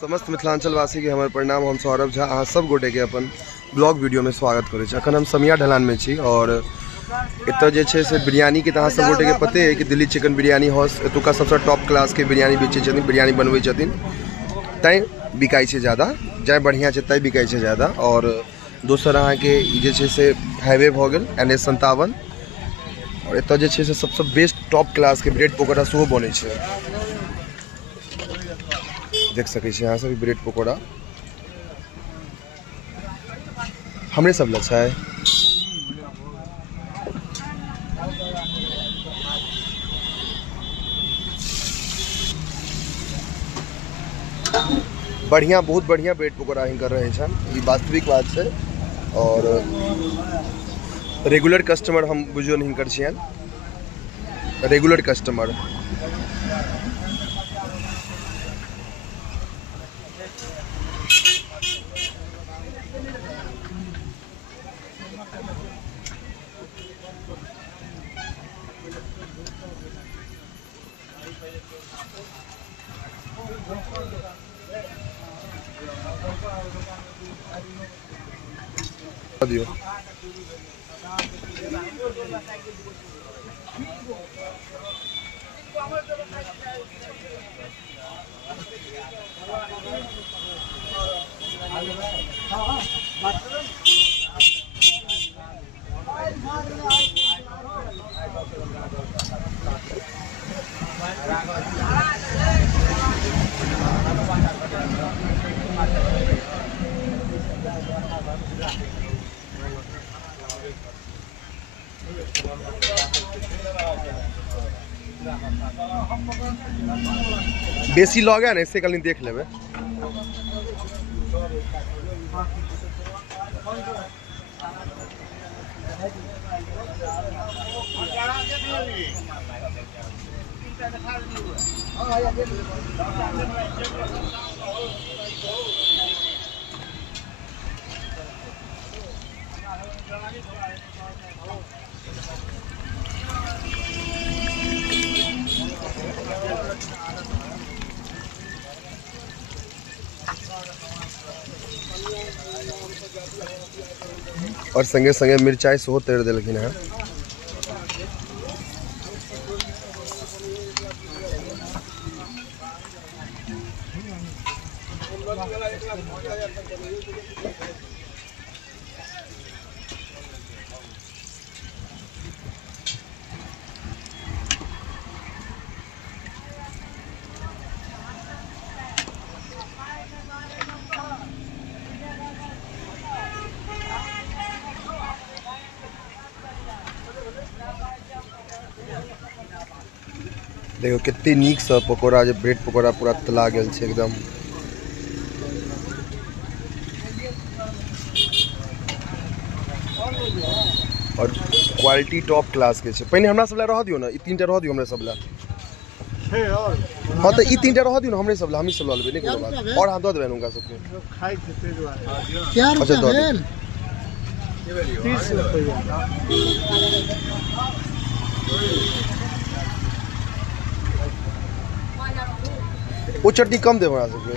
समस्त मिथिलांचल वासी के हमारे प्रणाम। हम सौरभ झा अहाँ सब गोटे के अपन ब्लॉग वीडियो में स्वागत करे छी। अखन हम समिया ढलान में छी और एतऽ जे छै से बिरयानी के सब गोटे के पते है कि दिल्ली चिकन बिरयानी हाउस एतुका सबसे टॉप क्लास के बिरयानी बेचे छथिन, बिरयानी बनबै छथिन, तैं बिकाई छै ज़्यादा, जाय बढ़िया छै तैं बिकाई छै ज़्यादा। और दोसर अहाँ के जे छै से हाईवे भ गेल NH 57 और एतऽ जे छै से सबसे बेस्ट टॉप क्लास के ब्रेड पकौड़ा सेहो बनै छै। देख सकै छी यहाँ से भी ब्रेड पकौड़ा हमरे सब लग छै। बढ़िया, बहुत बढ़िया ब्रेड पकौड़ा ही कर रहे छन, ये वास्तविक बात है। और रेगुलर कस्टमर हम बुझो नहीं कर छियन, रेगुलर कस्टमर। दियो बेसी लग है ना, इससे कल देख लेवे। और संगे संगे मिर्चाई सेहो तैर देलखिन है। देखो कितनी नीक सा पकौड़ा, जो ब्रेड पकौड़ा पूरा तला गेल छै एकदम। और क्वालिटी टॉप क्लास के छै। पहिने हमरा सब ला रह दियो ना, ई तीनटा रह दियो हमरा सब ला। हां तो ई तीनटा रह दियो ना हमरे सब ला, हम सब ला लेबे, नहीं कोनो बात। और हां द देबे उनका सबके खाई खेते दुआ। क्या रुपया भेल? 30 रुपया। वो चटनी कम दे हमरा सबके।